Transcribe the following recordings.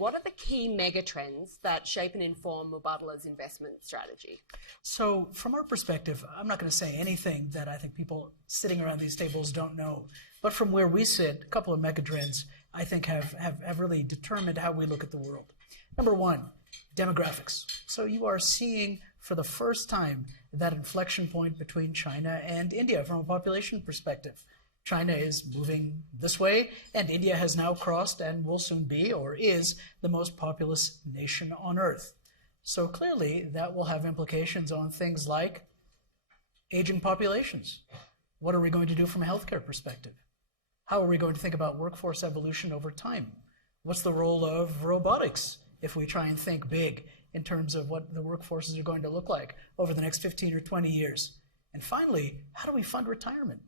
What are the key megatrends that shape and inform Mubadala's investment strategy? So from our perspective, I'm not going to say anything that I think people sitting around these tables don't know. But from where we sit, a couple of megatrends I think have really determined how we look at the world. Number one, demographics. So you are seeing for the first time that inflection point between China and India from a population perspective. China is moving this way, and India has now crossed and will soon be, or is, the most populous nation on earth. So clearly, that will have implications on things like aging populations. What are we going to do from a healthcare perspective? How are we going to think about workforce evolution over time? What's the role of robotics if we try and think big in terms of what the workforces are going to look like over the next 15 or 20 years? And finally, how do we fund retirement?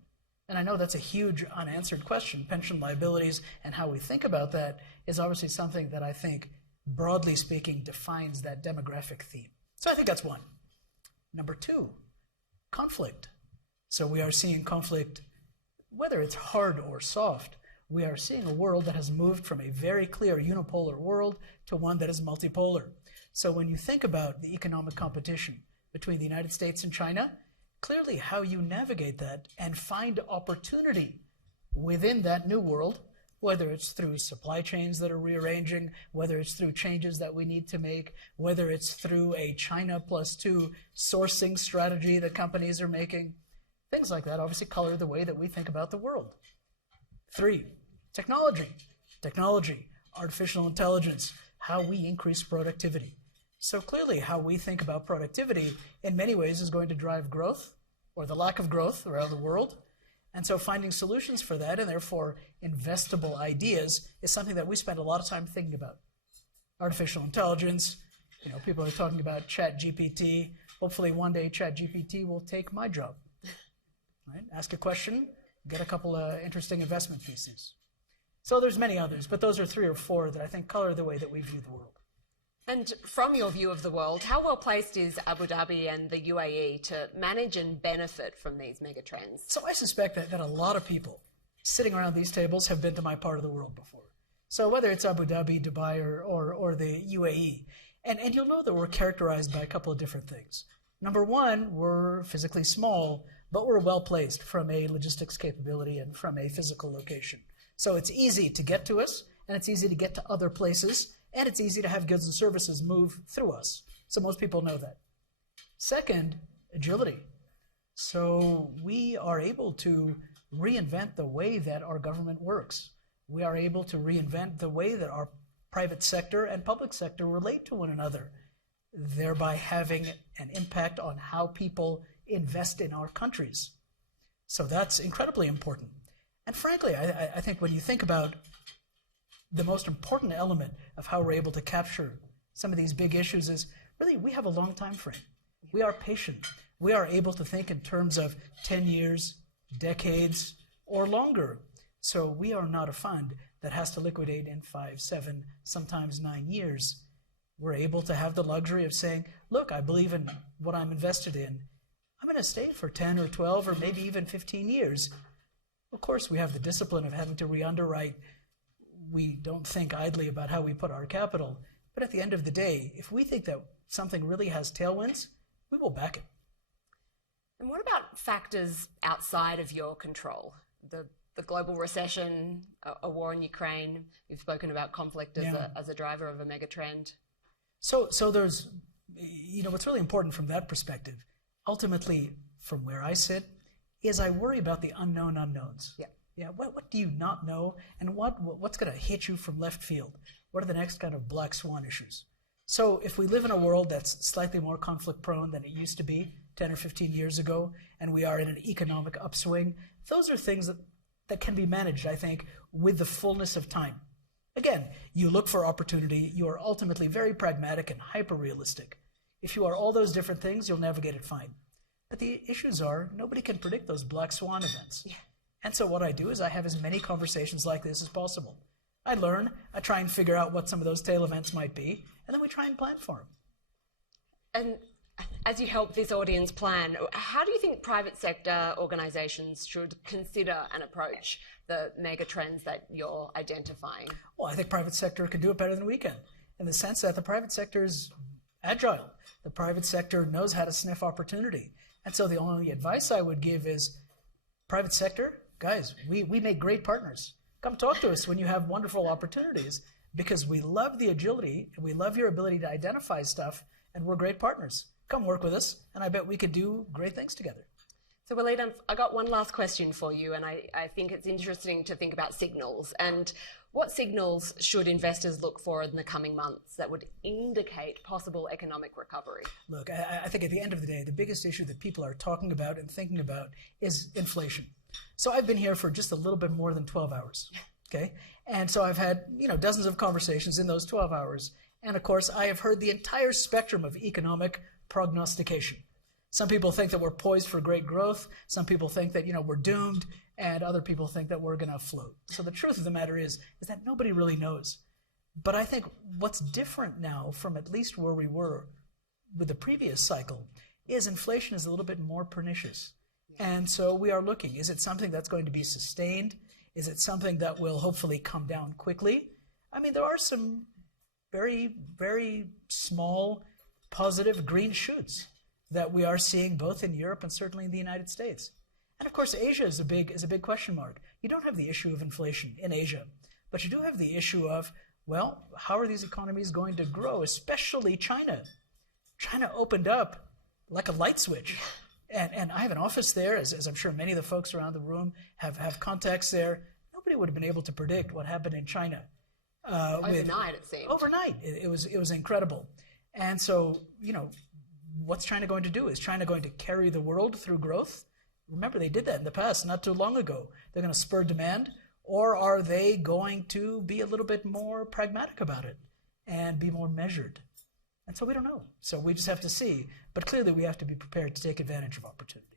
And I know that's a huge unanswered question. Pension liabilities and how we think about that is obviously something that I think, broadly speaking, defines that demographic theme. So I think that's one. Number two, conflict. So we are seeing conflict, whether it's hard or soft. We are seeing a world that has moved from a very clear unipolar world to one that is multipolar. So when you think about the economic competition between the United States and China, clearly how you navigate that and find opportunity within that new world, whether it's through supply chains that are rearranging, whether it's through changes that we need to make, whether it's through a China +2 sourcing strategy that companies are making, things like that obviously color the way that we think about the world. 3, technology. Technology, artificial intelligence, how we increase productivity. So clearly how we think about productivity in many ways is going to drive growth or the lack of growth around the world. And so finding solutions for that and therefore investable ideas is something that we spend a lot of time thinking about. Artificial intelligence, people are talking about ChatGPT. Hopefully one day ChatGPT will take my job. Right? Ask a question, get a couple of interesting investment theses. So there's many others, but those are 3 or 4 that I think color the way that we view the world. And from your view of the world, how well placed is Abu Dhabi and the UAE to manage and benefit from these megatrends? So I suspect that a lot of people sitting around these tables have been to my part of the world before. So whether it's Abu Dhabi, Dubai, or the UAE, and you'll know that we're characterized by a couple of different things. Number one, we're physically small, but we're well placed from a logistics capability and from a physical location. So it's easy to get to us, and it's easy to get to other places, and it's easy to have goods and services move through us. So most people know that. Second, agility. So we are able to reinvent the way that our government works. We are able to reinvent the way that our private sector and public sector relate to one another, thereby having an impact on how people invest in our countries. So that's incredibly important. And frankly, I think when you think about the most important element of how we're able to capture some of these big issues is really we have a long time frame. We are patient. We are able to think in terms of 10 years, decades, or longer. So we are not a fund that has to liquidate in 5, 7, sometimes 9 years. We're able to have the luxury of saying, look, I believe in what I'm invested in. I'm going to stay for 10 or 12 or maybe even 15 years. Of course, we have the discipline of having to re-underwrite. We don't think idly about how we put our capital. But at the end of the day, if we think that something really has tailwinds, we will back it. And what about factors outside of your control? The global recession, a war in Ukraine. You've spoken about conflict as a driver of a megatrend. So there's, what's really important from that perspective, ultimately from where I sit, is I worry about the unknown unknowns. Yeah. What do you not know, and what's going to hit you from left field? What are the next kind of black swan issues? So if we live in a world that's slightly more conflict prone than it used to be 10 or 15 years ago, and we are in an economic upswing, those are things that can be managed, I think, with the fullness of time. Again, you look for opportunity. You are ultimately very pragmatic and hyper-realistic. If you are all those different things, you'll navigate it fine. But the issues are nobody can predict those black swan events. Yeah. And so what I do is I have as many conversations like this as possible. I learn, I try and figure out what some of those tail events might be, and then we try and plan for them. And as you help this audience plan, how do you think private sector organisations should consider and approach the mega trends that you're identifying? Well, I think private sector can do it better than we can, in the sense that the private sector is agile. The private sector knows how to sniff opportunity. And so the only advice I would give is, private sector, guys, we make great partners. Come talk to us when you have wonderful opportunities, because we love the agility, and we love your ability to identify stuff, and we're great partners. Come work with us, and I bet we could do great things together. So, Waleed, I got one last question for you, and I think it's interesting to think about signals. And what signals should investors look for in the coming months that would indicate possible economic recovery? Look, I think at the end of the day, the biggest issue that people are talking about and thinking about is inflation. So I've been here for just a little bit more than 12 hours, okay? And so I've had, dozens of conversations in those 12 hours. And of course, I have heard the entire spectrum of economic prognostication. Some people think that we're poised for great growth. Some people think that, we're doomed. And other people think that we're going to float. So the truth of the matter is that nobody really knows. But I think what's different now from at least where we were with the previous cycle is inflation is a little bit more pernicious. And so we are looking, is it something that's going to be sustained? Is it something that will hopefully come down quickly? I mean, there are some very, very small positive green shoots that we are seeing both in Europe and certainly in the United States. And of course, Asia is a big question mark. You don't have the issue of inflation in Asia, but you do have the issue of, well, how are these economies going to grow, especially China? China opened up like a light switch. And I have an office there, as I'm sure many of the folks around the room have contacts there. Nobody would have been able to predict what happened in China. Overnight, it seemed. Overnight. It was incredible. And so, what's China going to do? Is China going to carry the world through growth? Remember, they did that in the past, not too long ago. They're going to spur demand, or are they going to be a little bit more pragmatic about it and be more measured? And so we don't know. So we just have to see. But clearly we have to be prepared to take advantage of opportunity.